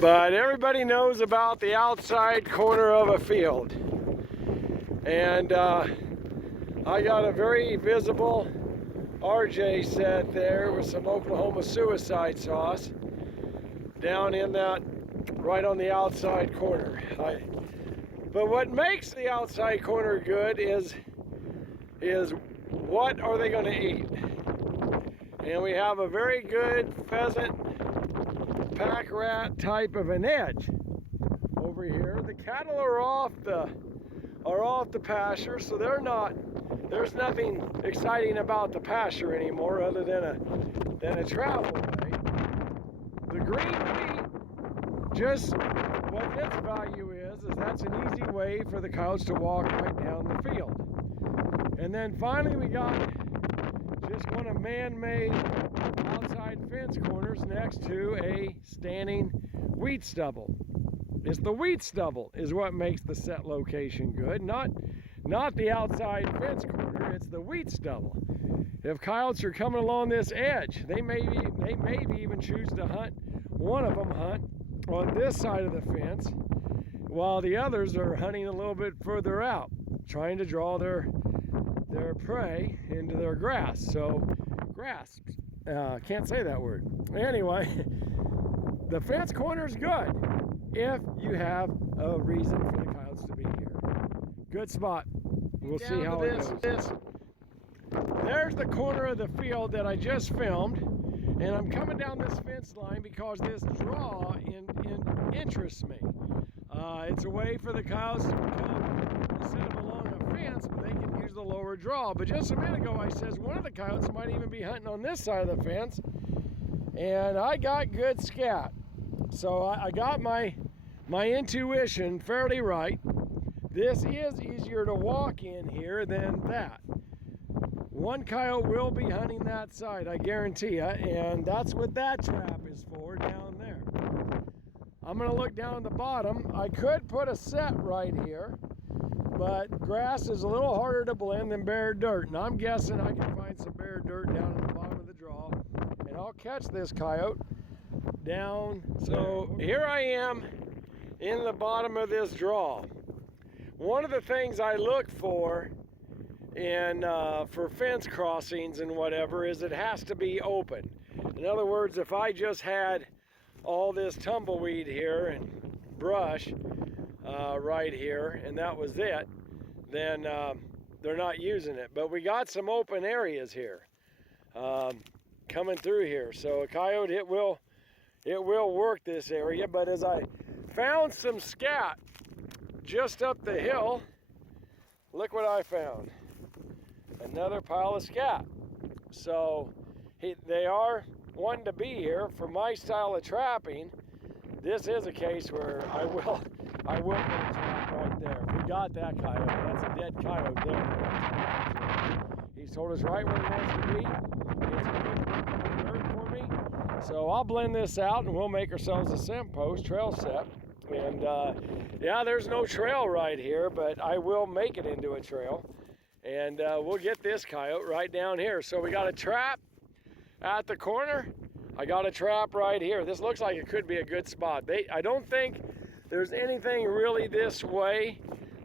But everybody knows about the outside corner of a field. And I got a very visible RJ set there with some Oklahoma suicide sauce down in that, right on the outside corner. But what makes the outside corner good is what are they going to eat? And we have a very good pheasant pack rat type of an edge over here. The cattle are off the pasture, so there's nothing exciting about the pasture anymore other than a travel way. The green wheat, just what its value is that's an easy way for the cows to walk right down the field. And then finally we got just one of man-made outside fence corners next to a standing wheat stubble. It's the wheat stubble is what makes the set location good, not the outside fence corner. It's the wheat stubble. If coyotes are coming along this edge, they maybe even choose to hunt. One of them hunt on this side of the fence, while the others are hunting a little bit further out, trying to draw their prey into their grass. So grass, can't say that word. Anyway, the fence corner is good if you have a reason for the coyotes to be here. Good spot. We'll see how it goes. There's the corner of the field that I just filmed, and I'm coming down this fence line because this draw interests me. It's a way for the cows to come instead of along a fence, but they can use the lower draw. But just a minute ago I says one of the coyotes might even be hunting on this side of the fence, and I got good scat. So I got my intuition fairly right. This is easier to walk in here than that. One coyote will be hunting that side, I guarantee you, and that's what that trap is for down there. I'm gonna look down at the bottom. I could put a set right here, but grass is a little harder to blend than bare dirt, and I'm guessing I can find some bare dirt down at the bottom of the draw, and I'll catch this coyote down. So here I am in the bottom of this draw. One of the things I look for for fence crossings and whatever is it has to be open. In other words, if I just had all this tumbleweed here and brush right here and that was it, then they're not using it. But we got some open areas here coming through here, so a coyote, it will work this area. But as I found some scat just up the hill, look what I found. Another pile of scat. So they are wanting to be here. For my style of trapping, this is a case where I will put a trap right there. We got that coyote. That's a dead coyote there. He's told us right where he wants to be. It's a good dirt for me. So I'll blend this out and we'll make ourselves a scent post, trail set. And yeah, there's no trail right here, but I will make it into a trail. And we'll get this coyote right down here. So we got a trap at the corner. I got a trap right here. This looks like it could be a good spot. I don't think there's anything really this way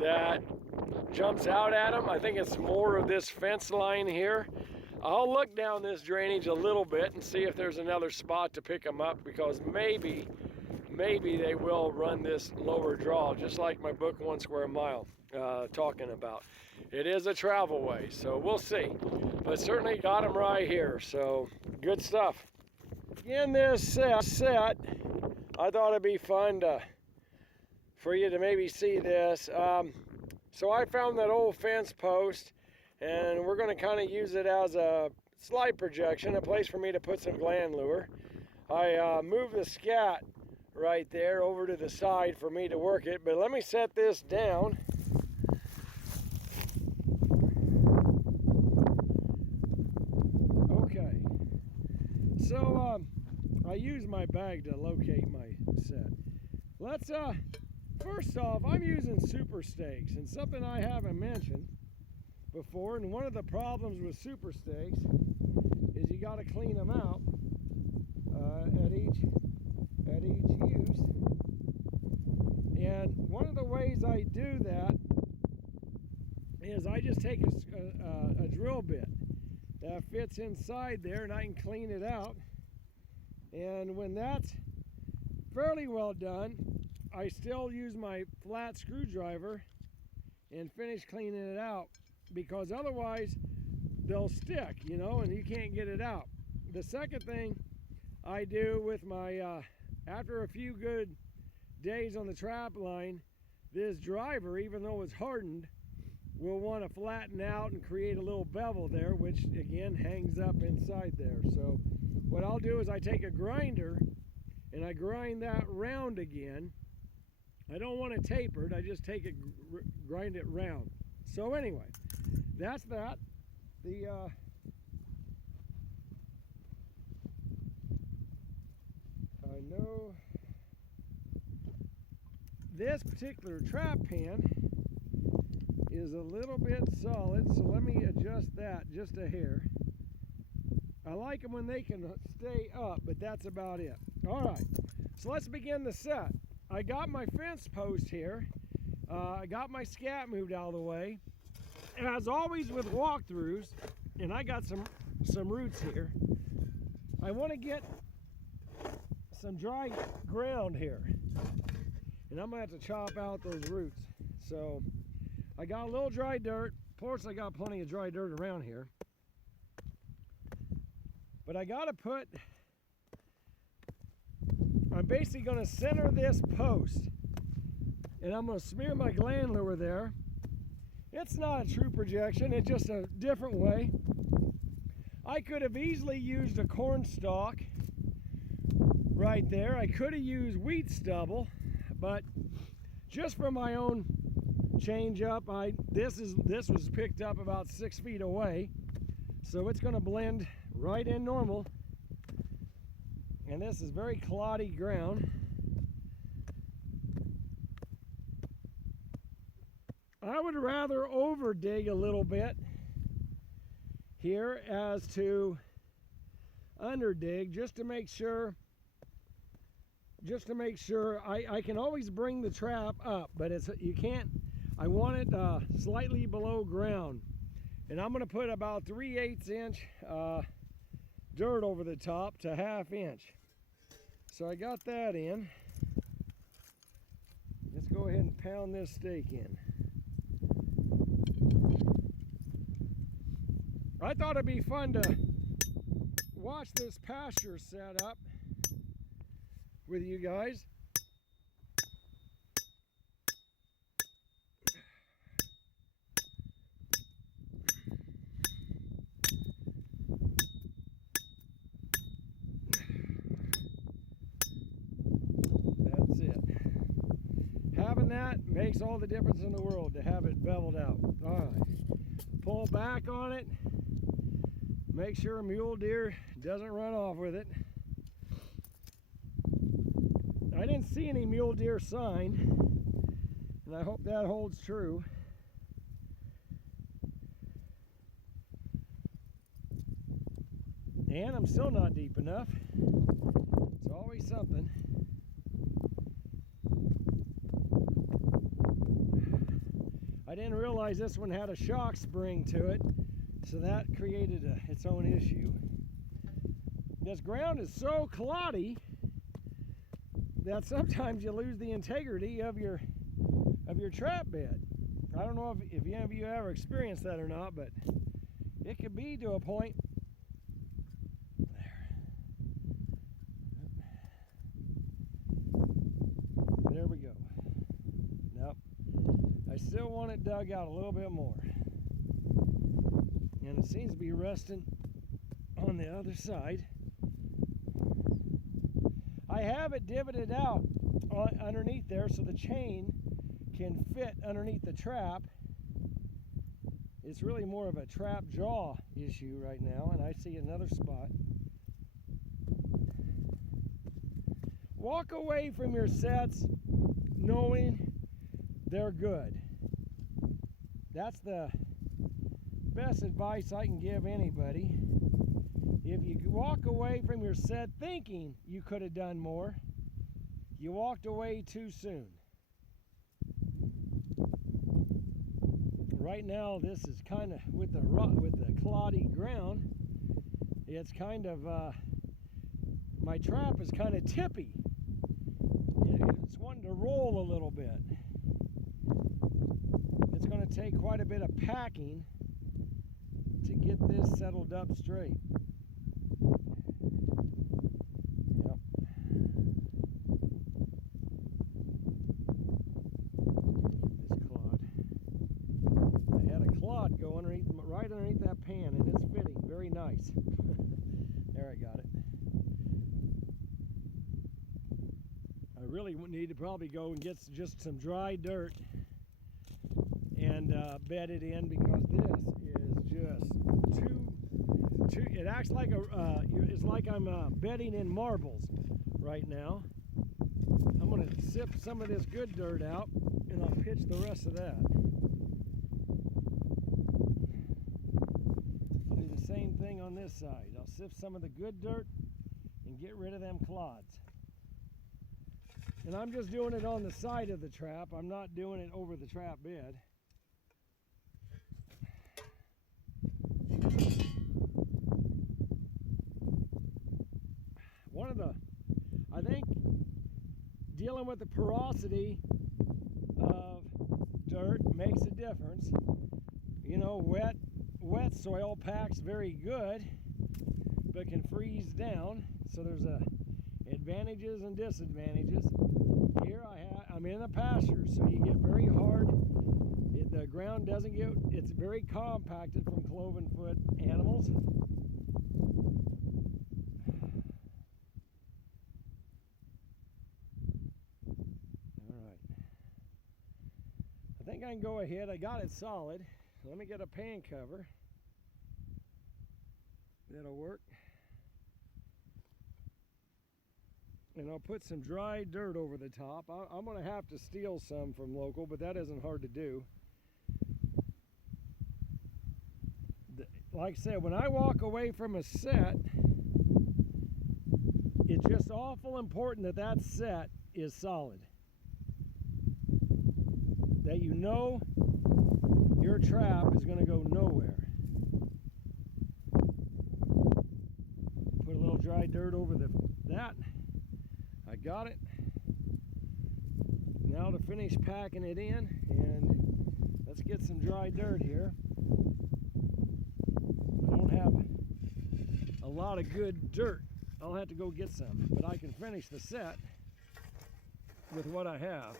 that jumps out at them. I think it's more of this fence line here. I'll look down this drainage a little bit and see if there's another spot to pick them up, because maybe they will run this lower draw, just like my book 1 Square Mile talking about. It is a travel way, so we'll see. But certainly got them right here, so good stuff. In this set, I thought it'd be fun for you to maybe see this. So I found that old fence post, and we're going to kind of use it as a slide projection, a place for me to put some gland lure. I moved the scat right there over to the side for me to work it, but let me set this down. Okay, so I use my bag to locate my set. Let's first off, I'm using super stakes, and something I haven't mentioned before, and one of the problems with super stakes is you got to clean them out at each at each use. And one of the ways I do that is I just take a drill bit that fits inside there and I can clean it out. And when that's fairly well done, I still use my flat screwdriver and finish cleaning it out, because otherwise they'll stick, you know, and you can't get it out. The second thing I do with my, after a few good days on the trap line, this driver, even though it's hardened, will want to flatten out and create a little bevel there, which again hangs up inside there. So what I'll do is I take a grinder and I grind that round again. I don't want it tapered, I just take it, grind it round. So anyway, that's that. I know this particular trap pan is a little bit solid, so let me adjust that just a hair. I like them when they can stay up, but that's about it. All right, so let's begin the set. I got my fence post here. I got my scat moved out of the way. As always with walkthroughs, and I got some roots here, I want to get some dry ground here. And I'm gonna have to chop out those roots. So I got a little dry dirt. Of course, I got plenty of dry dirt around here. But I gotta put, I'm basically gonna center this post and I'm gonna smear my gland lure there. It's not a true projection, it's just a different way. I could have easily used a corn stalk right there. I could have used wheat stubble, but just for my own change up, this was picked up about 6 feet away, so it's going to blend right in normal. And this is very cloddy ground. I would rather over dig a little bit here as to under dig, just to make sure I can always bring the trap up, but you can't. I want it slightly below ground, and I'm going to put about 3/8 inch dirt over the top to 1/2 inch. So I got that in. Let's go ahead and pound this stake in. I thought it'd be fun to watch this pasture set up with you guys. That's it. Having that makes all the difference in the world, to have it beveled out. All right, pull back on it. Make sure a mule deer doesn't run off with it. I didn't see any mule deer sign, and I hope that holds true. And I'm still not deep enough. It's always something. I didn't realize this one had a shock spring to it, so that created its own issue. This ground is so cloddy that sometimes you lose the integrity of your trap bed. I don't know if any of you ever experienced that or not, but it could be to a point. There we go. Nope. I still want it dug out a little bit more. And it seems to be resting on the other side. I have it divoted out underneath there so the chain can fit underneath the trap. It's really more of a trap jaw issue right now, and I see another spot. Walk away from your sets knowing they're good. That's the best advice I can give anybody. If you walk away from your set thinking you could have done more, You walked away too soon. Right now, this is kind of with the cloddy ground. It's kind of my trap is kind of tippy. It's wanting to roll a little bit. It's going to take quite a bit of packing to get this settled up straight. Yep. This clod. I had a clod going right underneath that pan, and it's fitting very nice. There, I got it. I really need to probably go and get just some dry dirt and bed it in, because this is just too it acts like it's like I'm bedding in marbles right now. I'm going to sip some of this good dirt out, and I'll pitch the rest of that. I'll do the same thing on this side. I'll sift some of the good dirt and get rid of them clods. And I'm just doing it on the side of the trap. I'm not doing it over the trap bed. I think dealing with the porosity of dirt makes a difference. You know, wet soil packs very good, but can freeze down. So there's advantages and disadvantages. Here I'm in a pasture, so you get very hard. The ground doesn't get, it's very compacted from cloven foot animals. I think I can go ahead. I got it solid. Let me get a pan cover. That'll work. And I'll put some dry dirt over the top. I'm going to have to steal some from local, but that isn't hard to do. Like I said, when I walk away from a set, it's just awful important that that set is solid. That you know your trap is going to go nowhere. Put a little dry dirt over that. I got it. Now to finish packing it in, and let's get some dry dirt here. I don't have a lot of good dirt. I'll have to go get some, but I can finish the set with what I have.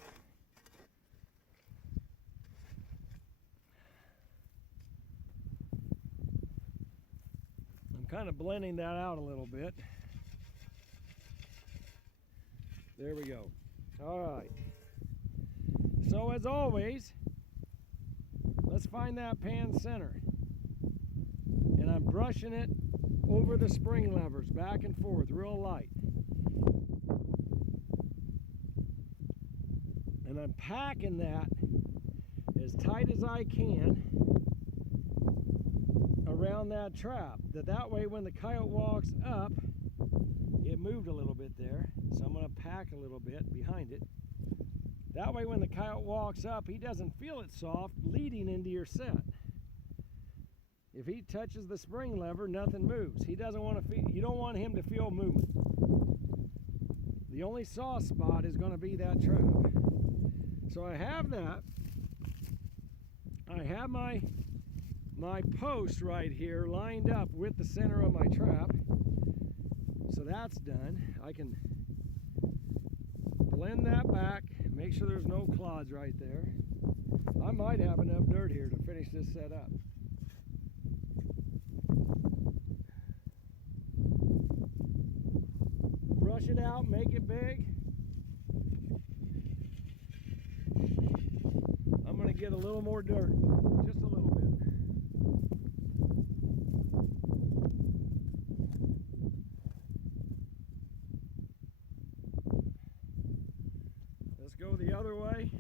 I'm kind of blending that out a little bit. There we go. All right. So as always, let's find that pan center. And I'm brushing it over the spring levers, back and forth, real light. And I'm packing that as tight as I can around that trap. That way when the coyote walks up, it moved a little bit there, so I'm going to pack a little bit behind it. That way when the coyote walks up, he doesn't feel it soft leading into your set. If he touches the spring lever, nothing moves. He doesn't want to feel, you don't want him to feel movement. The only soft spot is going to be that trap. So I have that. I have my post right here lined up with the center of my trap. So that's done. I can blend that back, make sure there's no clods right there. I might have enough dirt here to finish this set up. Brush it out, make it big. I'm going to get a little more dirt, just a little bit. Let's go the other way.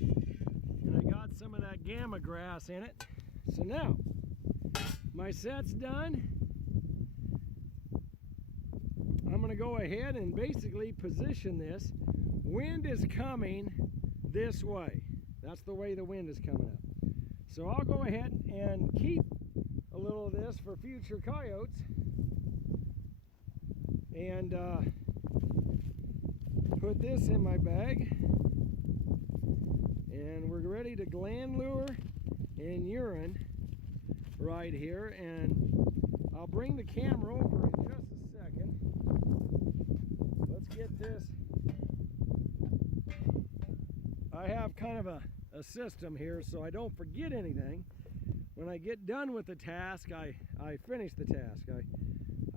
And I got some of that gamma grass in it. So now, my set's done. I'm going to go ahead and basically position this. Wind is coming this way. That's the way the wind is coming up. So I'll go ahead and keep a little of this for future coyotes. And put this in my bag. And we're ready to gland lure and urine right here. And I'll bring the camera over in just a second. Let's get this. I have kind of a system here so I don't forget anything. When I get done with the task, I finish the task.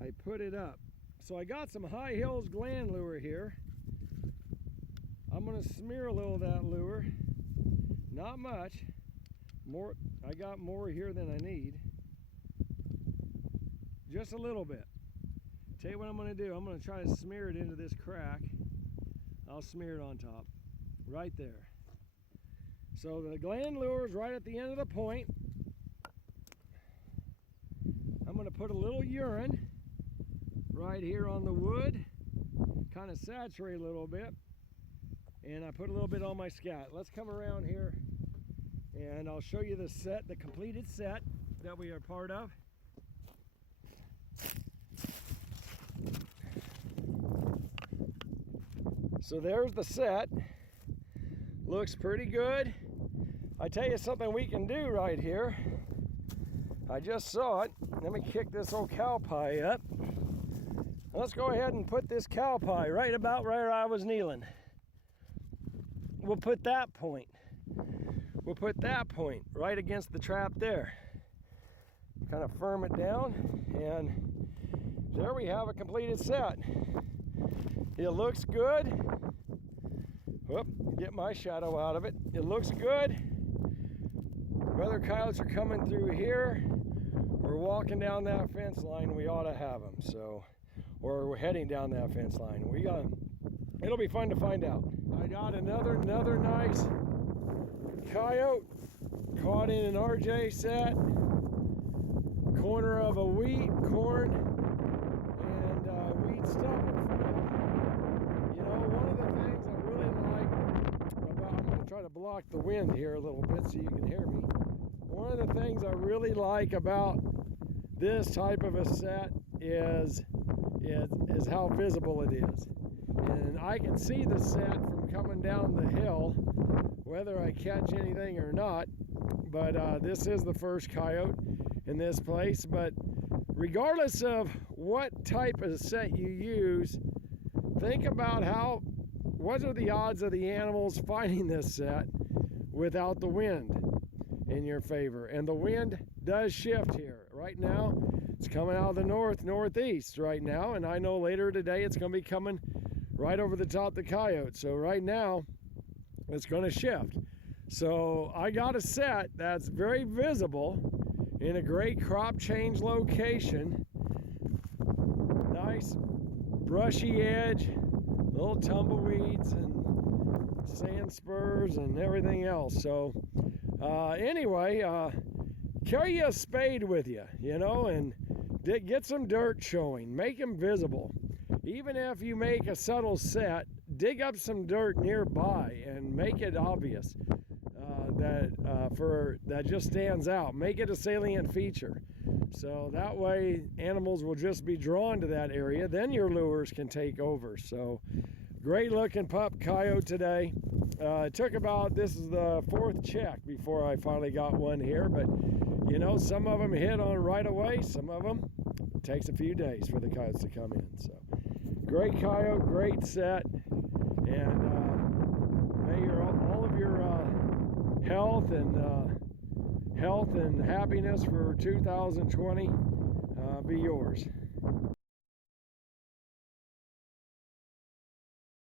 I put it up. So I got some High Hills gland lure here. I'm going to smear a little of that lure. Not much. More. I got more here than I need. Just a little bit. Tell you what I'm going to do. I'm going to try to smear it into this crack. I'll smear it on top. Right there. So the gland lure is right at the end of the point. I'm going to put a little urine right here on the wood. Kind of saturate a little bit. And I put a little bit on my scat. Let's come around here and I'll show you the set, the completed set that we are part of. So there's the set. Looks pretty good. I tell you something we can do right here. I just saw it. Let me kick this old cow pie up. Let's go ahead and put this cow pie right about where I was kneeling. We'll put that point. We'll put that point right against the trap there. Kind of firm it down, and there we have a completed set. It looks good. Whoop, get my shadow out of it. It looks good. Whether coyotes are coming through here or walking down that fence line, we ought to have them. So, or we're heading down that fence line. It'll be fun to find out. I got another nice coyote caught in an RJ set, corner of a wheat, corn, and wheat stubble. You know, one of the things I really like about, I'm going to try to block the wind here a little bit so you can hear me. One of the things I really like about this type of a set is how visible it is. And I can see the set from coming down the hill, whether I catch anything or not. But this is the first coyote in this place. But regardless of what type of set you use, think about what are the odds of the animals finding this set without the wind in your favor. And the wind does shift here. Right now, it's coming out of the northeast right now. And I know later today it's going to be coming right over the top of the coyote. So right now, it's going to shift. So I got a set that's very visible in a great crop change location. Nice brushy edge, little tumbleweeds and sand spurs and everything else. So anyway, carry a spade with you, you know, and get some dirt showing. Make them visible. Even if you make a subtle set, dig up some dirt nearby and make it obvious that just stands out. Make it a salient feature. So that way animals will just be drawn to that area. Then your lures can take over. So great looking pup coyote today. It took this is the 4th check before I finally got one here. But you know, some of them hit on right away. Some of them, it takes a few days for the coyotes to come in. So great coyote, great set, and may all of your health and happiness for 2020 be yours.